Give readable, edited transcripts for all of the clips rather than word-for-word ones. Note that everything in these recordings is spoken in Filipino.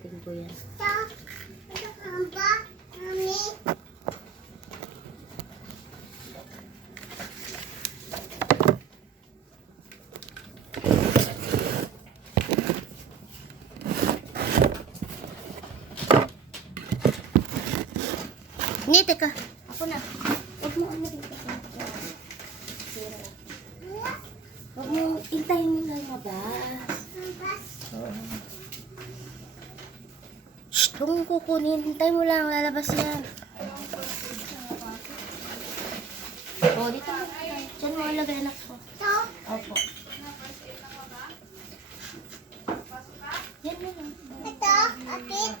testing ko yan. Hindi, teka. Ako na. Huwag mo ano dito. Huwag mo, intayin mo na lumabas. Shh, huwag mo kukunin. Hintay mo lang, lalabas yan. O, dito mo. Diyan mo alagay anak ko. Opo. Yan na lang. Ito, apit.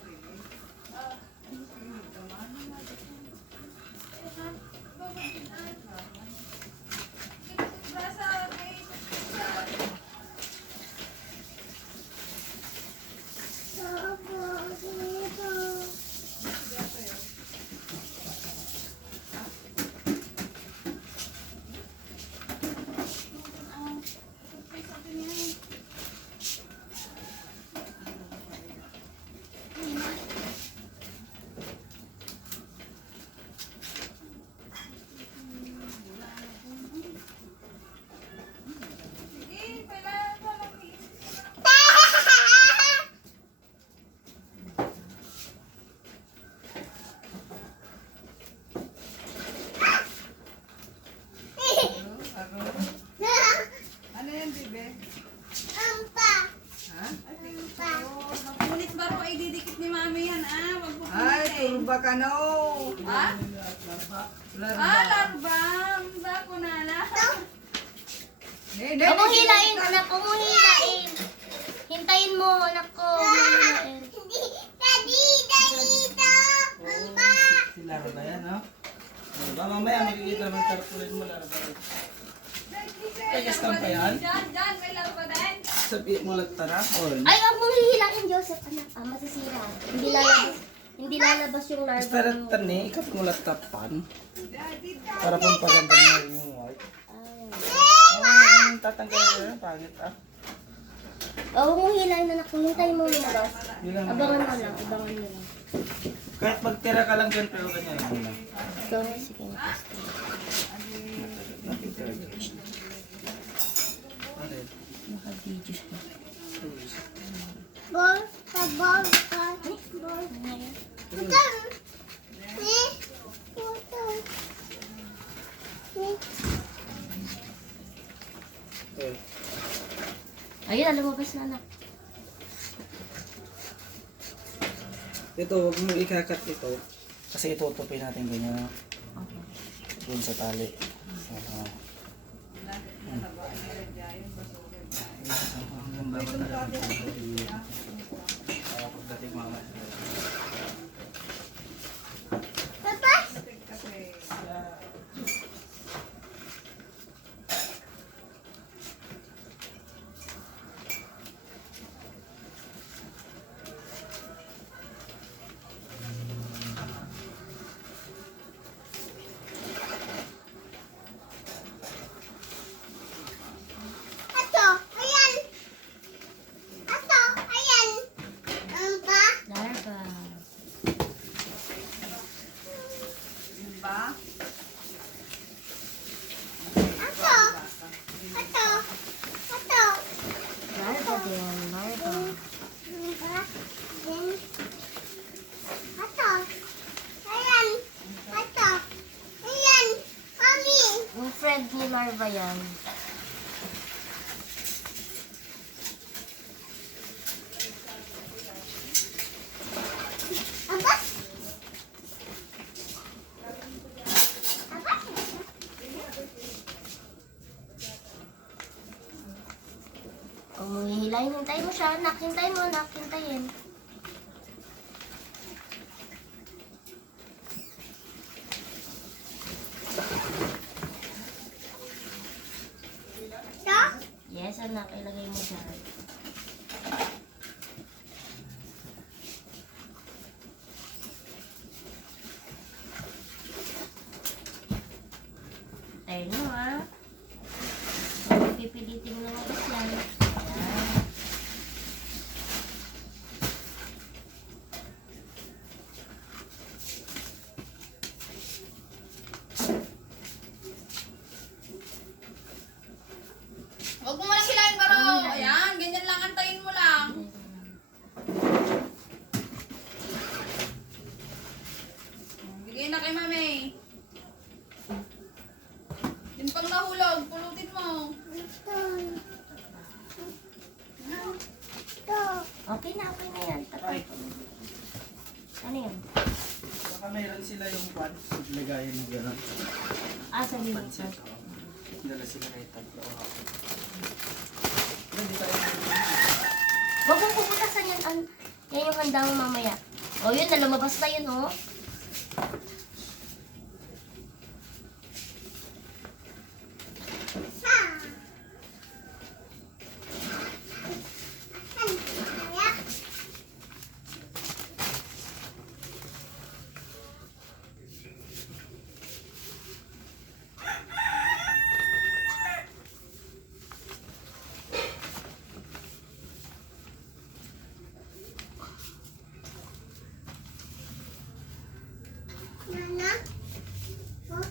Ano yan, bebe? Ampa. Ha? Ampa. Mapulit ba ro ay didikit ni mami yan, ah? Wag mo Ay, turba ka no. Ha? Larba. Ah, larba. Ba ko na na. Hindi, Huwag mong hilain, anak. Huwag mong hilain. Hintayin mo, anak ko. Huwag mong hilain. Daddy, dito. Ampa. Si larba yan, no? Larba, mamaya makikita mo yung tarpulin mo, larba. Ay, kastam pa yan? Diyan, may larba din. Sabi mo lang tara. Oy. Ay, huwag mong hihilain, Joseph, anak. Masisira. Hindi lalabas. Hindi lalabas yung larva. Basta tani, ikat mo lang tapan. Para pampaganda mo yung white. Oh, tatanggal mo yun, pangit ah. Huwag mong hilain, anak. Hintayin mo lumabas. Yun lang. Abangan mo lang. Abangan mo lang. Kahit magtira ka lang dyan, pero ganyan lang muna. Ito, sige. Naka-video siya. Ball, ball, ball. Ito. Ito. Ayun, lumabas na, anak. Ito, huwag mo ikakat ito. Kasi itutupin natin ganyan. Okay. Doon sa tali. Pagdating mama. Papa. Ito, ayan. Ito, ayan. Ampa. Larva. Ba? Ito. Ito. Ito. Larva din. Larva. Ampa. Then, ito. Ayan. Ito. Ayan. Mami. Yung friend ni larva yan. Apa? Apa? Huwag mong hihilain. Hintayin mo siya, anak. Hintayin mo, anak. Hintayin. Ito? Yes, anak. Ilagay mo dyan. Tayo mo, ha? Huwag pipiliting lumabas yan. Ayan. Bigay na kay mami. Yun pang nahulog, pulutin mo. Ito. Ito. Okay na yan. Tatay ko. Ano yan? Baka mayroon sila yung pan. Lagayin mo gano'n. Sabi mo. Pansit. Dala sila na itatlo. Hindi pa rin. Huwag mong puputasan yan. Yan yung handa mo mamaya. O yun, na lumabas na yun, oh. Sa. Asan? Kaya? Nana? Oh?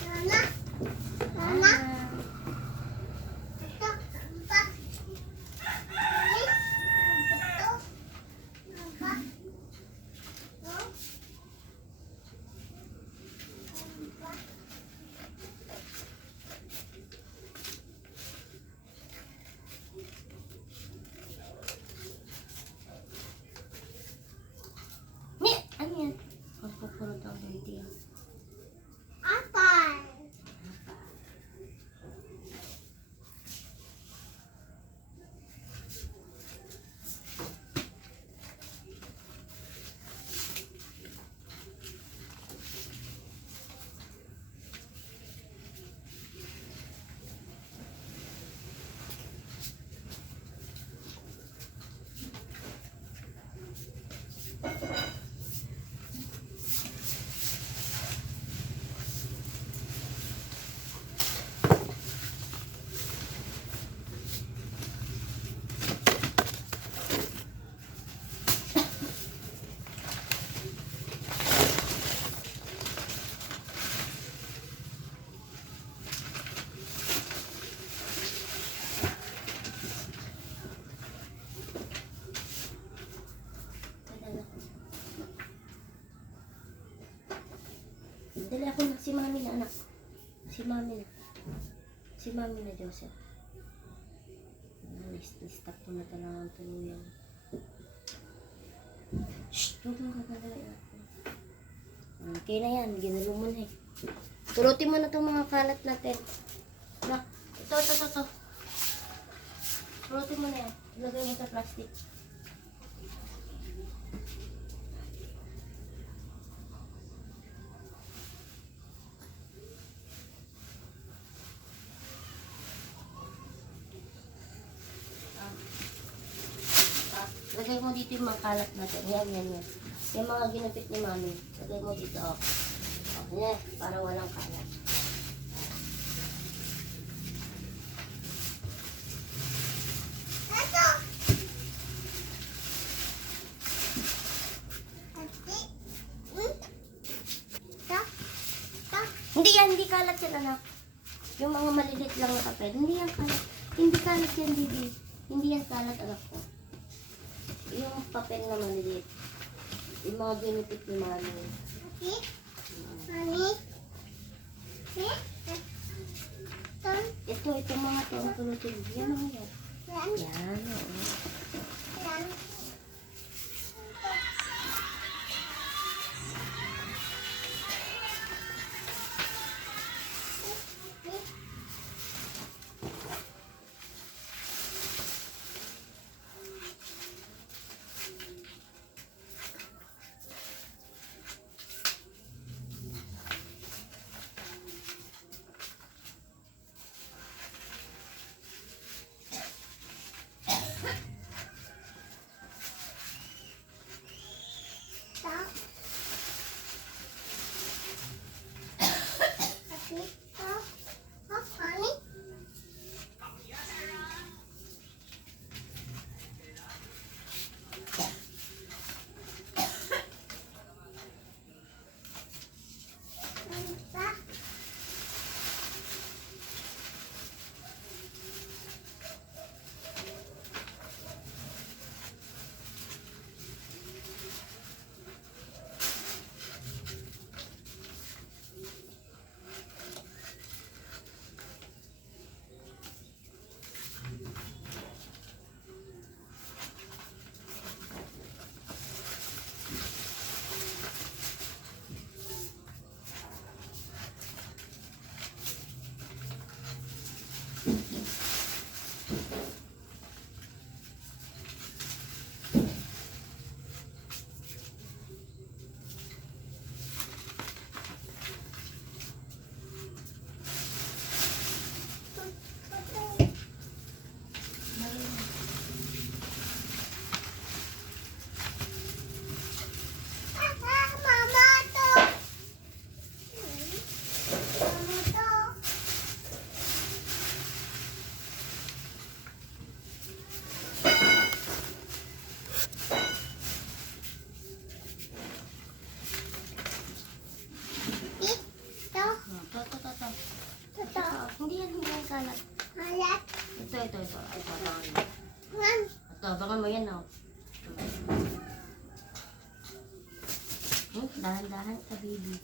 Nana? Nana? Ito. Apa? Ini? Ito. Apa? Oh? Apa? Ni, ano yan? Magpupulot ang hindi yan. Apple. Dali ako na, si mami na anak. Si mami na. Si mami na, Joseph. Stop ko na talaga ang tuluyan. Shhh! Huwag mong kakalawin ako. Okay na yan, ginalo mo na eh. Tulutin mo na itong mga kalat natin. Nak, ito. Tulutin mo na yan. Ilagay mo sa plastic. Lagay mo dito yung mga kalat natin. Yan. Yung mga ginupit ni mami. Lagay mo dito, oh. Yan, para walang kalat. Ito. Ate. Ito. Ito. Hindi kalat yan, anak. Yung mga maliliit lang na papel. Hindi yan kalat. Hindi kalat yan, baby. Hindi yan kalat, anak ko. Yung papel na maliliit. Yung mga ginupit ni mami. Ate. Mami. Ito. Ito mga tulutin. Yan mga yan. Yan. Yan, oo. Yan. kalat. Kalat. Ito. Ito, abangan mo. One. Ito, abangan mo yan, oh. Dahan-dahan ka, baby.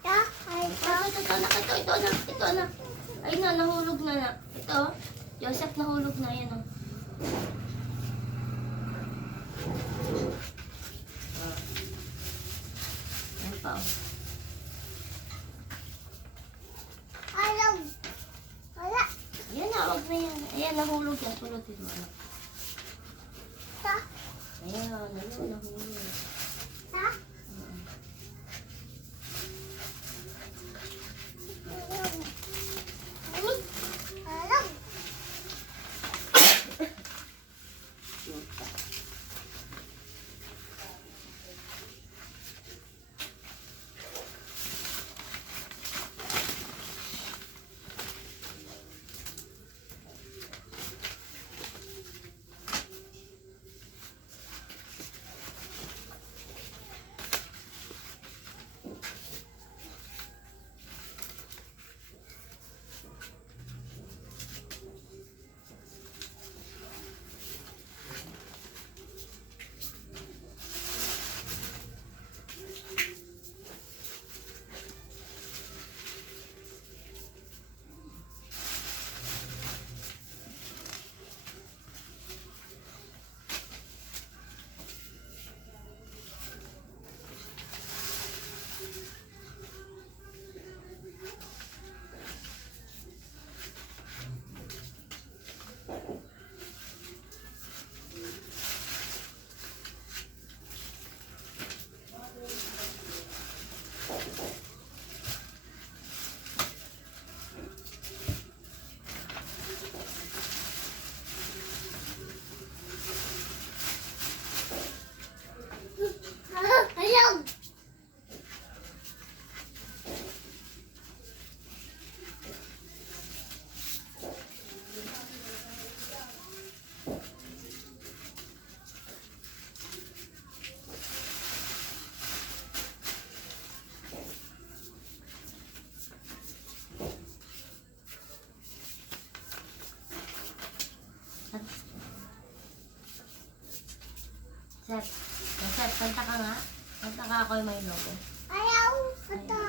Ta. Ay, ta. Ito, anak. Ito, anak. Ayun na, nahulog na na. Ito, Joseph, nahulog na yan, oh. Ayan pa, oh. Ayaw. Wala. Ayan na, wag na yan. Ayan, nahulog yan. Pulutin mo, anak. Ta. Ayan, nahulog. Ta. Ayaw. Ayaw. Ayaw. Joseph, kanta ka nga. Kanta ka ako yung may logo. Ayaw. Ito.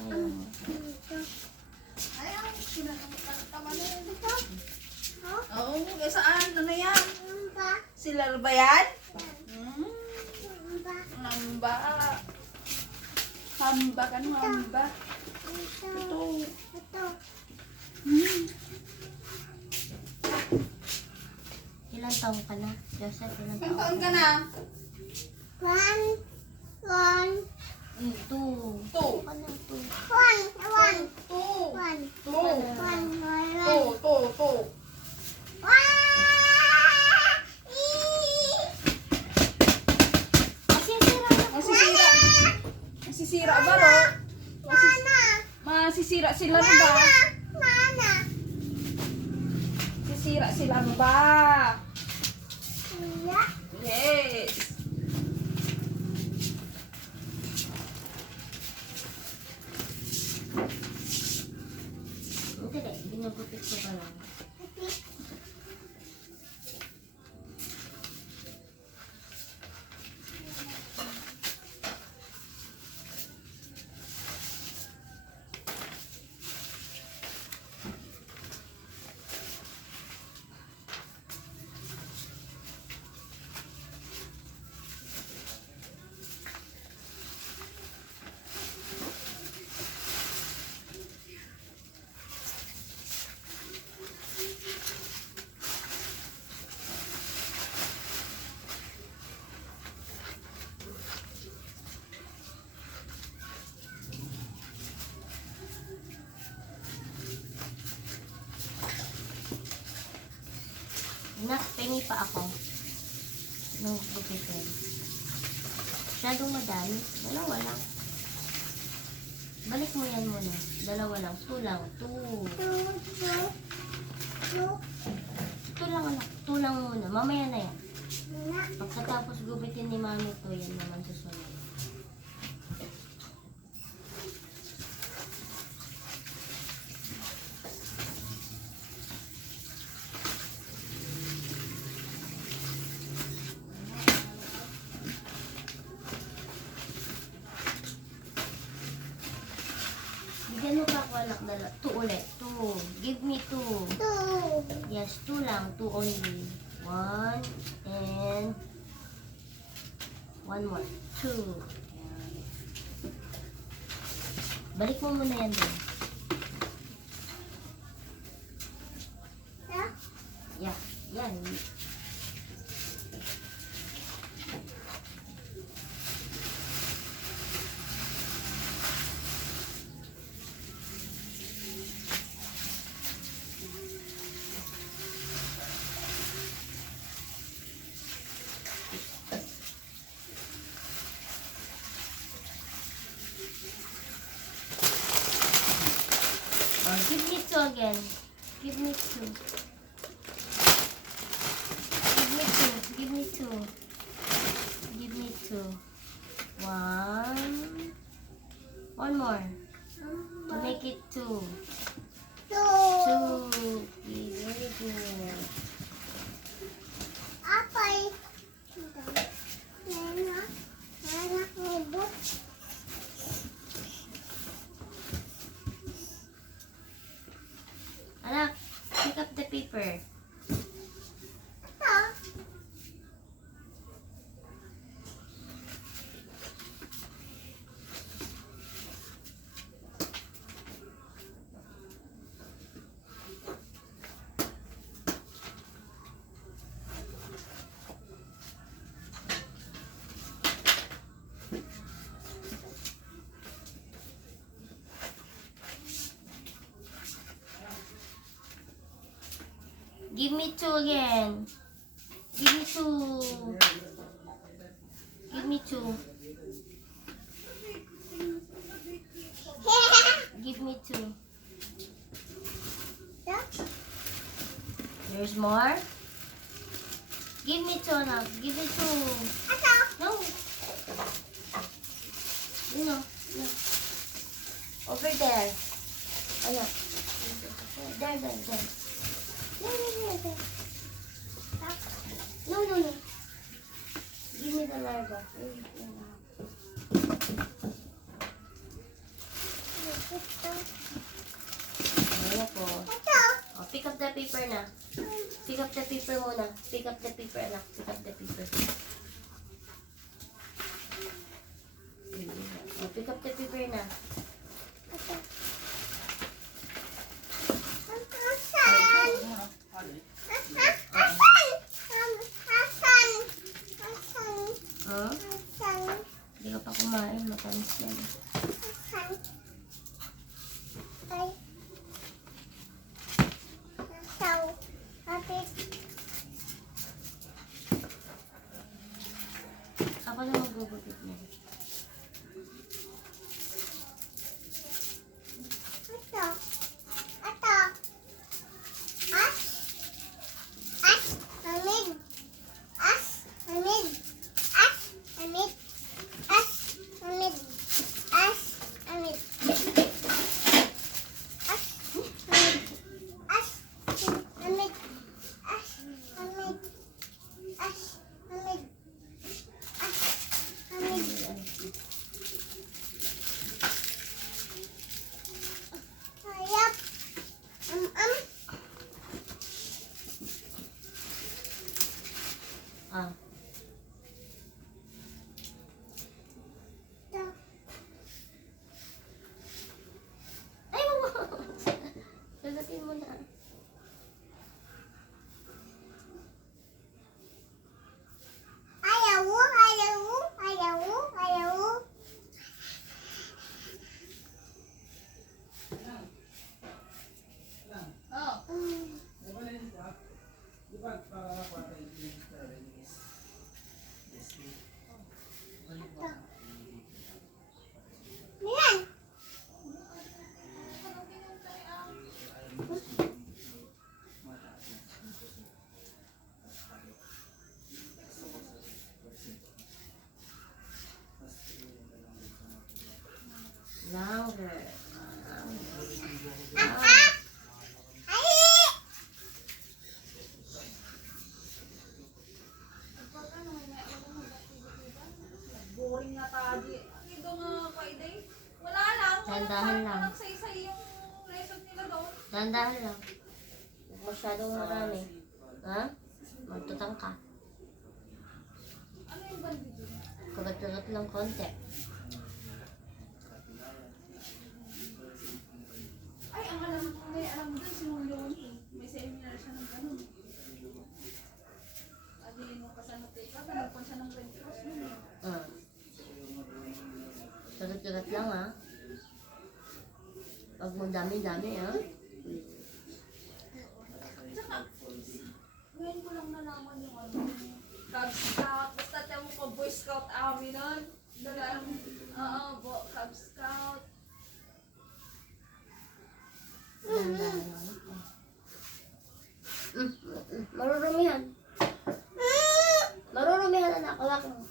Ayun. Ayaw, sinakanta mo na yun. Ito. Oh. Oo, saan? Ano yan? Ano ba? Sila ba yan? Ano ba? Hamba. Hamba ka no, hamba. Ito. Ito. Ito. Ilan taong ka na? Joseph, ilan Ilang taong taon ka ka na? One. One. Two. Two. Ka na, two. One. One. Two. One. Two. One. One. Two. Masisira. Masisira ba, Ro? Masisira sila na ba? Masisira sila na ba? Yes. Hindi, binagupit ko ka lang. Anak, pengi pa ako. Nung gupitin. Masyadong madami. Dalawa lang. Balik mo yan muna. Dalawa lang. Two lang. Two. Two lang anak. Two lang muna. Mamaya na yan. Pagkatapos gupitin ni mami to, yan naman susunod. na lang. 2 ulit. 2. Give me 2. Two. Yes, 2 lang. 2 only. 1 and 1 more. 2. Yan. Balik mo muna yan din. Yeah. Yeah. Yan. Give me 2 again. Give me 2. Give me 2. Give me 2. Give me 2. 1. 1 more. To make it 2. 2. Two. Okay, very good. Apay. Nana. Nana ngubot. Anak, pick up the paper. Ito. Give me 2 again. Give me 2. Give me 2. Give me 2. There's more. Give me 2 now. Give me 2. Ito. No. No. No. Over there. Ano? There. No. Give me the larva. Ayan po. Ito. Oh, pick up the paper na. Pick up the paper muna. Pick up the paper, anak. Pick up the paper. Oh, pick up the paper na. Ito. Hasan. Hasan. Huh? Hasan. Hindi ka pa kumain. Matamis yan. Hasan. Ay. Hasaw. Kapit. Ako na magugupit mo. Ito. Ito. As. As. Amid. As. Amid. As. Amid. As. Amid. As. Amid. As. Amid. As. Amid. As. Amid. As. Amid. As. Amid. Hayap. Ah. Ito. Ay, mo. Lagatin mo na. Ayaw. Ayaw. Ayaw. Ayaw. Oh. Yan. Longer. Ay. Boring na tayo. Ito nga, Friday. Wala lang. Tandahan lang. Nagsaysay yung lesson Dahan-dahan lang. Huwag masyadong marami. Ha? Magtutang ka. Ano yung bandito? Kagat-kagat lang konti. Ay, ang alam ko, may alam doon si Mong Leonie. May seminar siya ng ganun. Adilin mo kasanati ka, pinagpon siya ng Red Cross yun eh. Ah. Kagat-kagat lang ha. Huwag mo dami-dami ha. Tsaka, ngayon ko lang nalaman yung ano, Cub Scout. Basta tayo mo ko Boy Scout amin nun. Dalang, Cub Scout. Dahan-dahan lang. Marurumihan. Marurumihan anak. Hawak mo.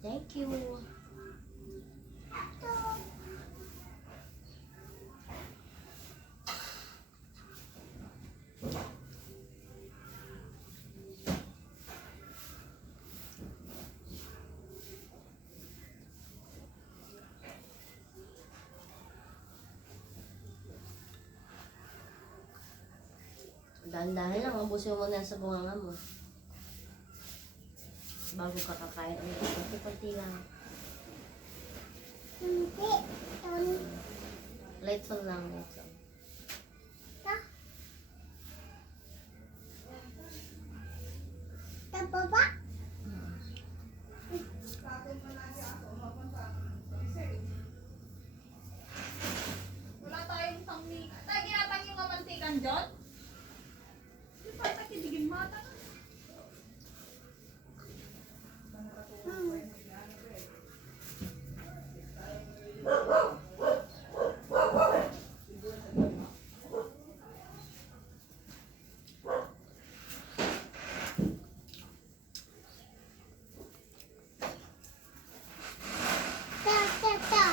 Thank you. Dahan-dahan lang, ubusin mo na sa bunganga mo. Bago ka kakain ulit. Kunti-kunti lang. Hindi. Little lang, little. Tababa. Wala tayong tangni. Tayo ginatang yung kamantikan dyan? Di pa ito kiligin mata. Ta, ta, ta.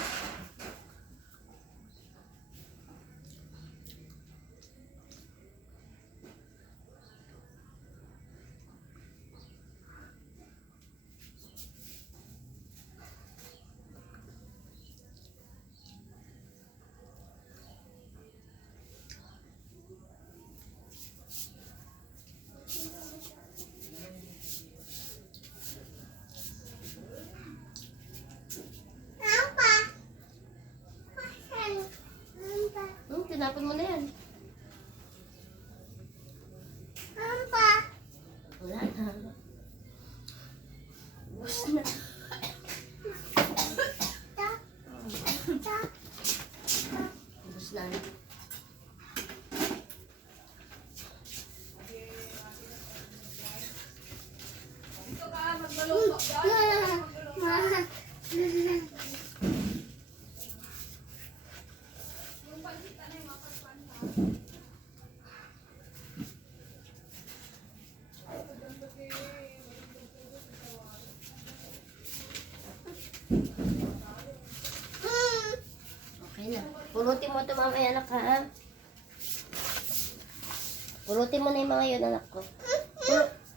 Apa? Asan? Apa? Tinapon mo na yan. Apa? Wala na. Ubus na. Ta, ta. Ubus na. Dito ka, magbalong ka dyan. Yung pansita na yung mapagpanta. Okay na. Pulutin mo ito mamaya anak ha. Pulutin mo na yung mga yun anak ko.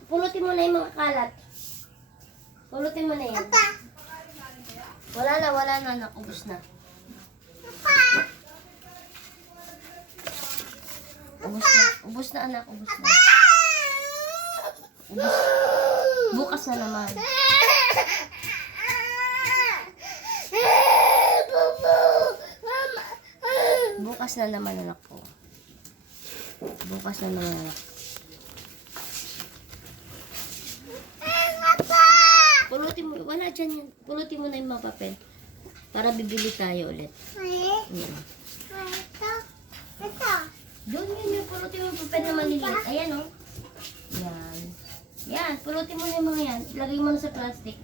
Pulutin mo na yung mga kalat. Pulutin mo na yan. Apa? Wala na anak. Ubus na. Apa? Ubus na. Ubus na anak. Ubus na. Ubus. Bukas na naman. Bukas na naman anak ko. Bukas na naman anak. Pulutin mo. Wala dyan yan. Pulutin mo na yung mga papel. Para bibili tayo ulit. Ito. Ito. Doon yun yung pulutin mo yung papel na maliliit. Ayan o. Yan. Yan. Pulutin mo na yung mga yan. Ilagay mo na sa plastic.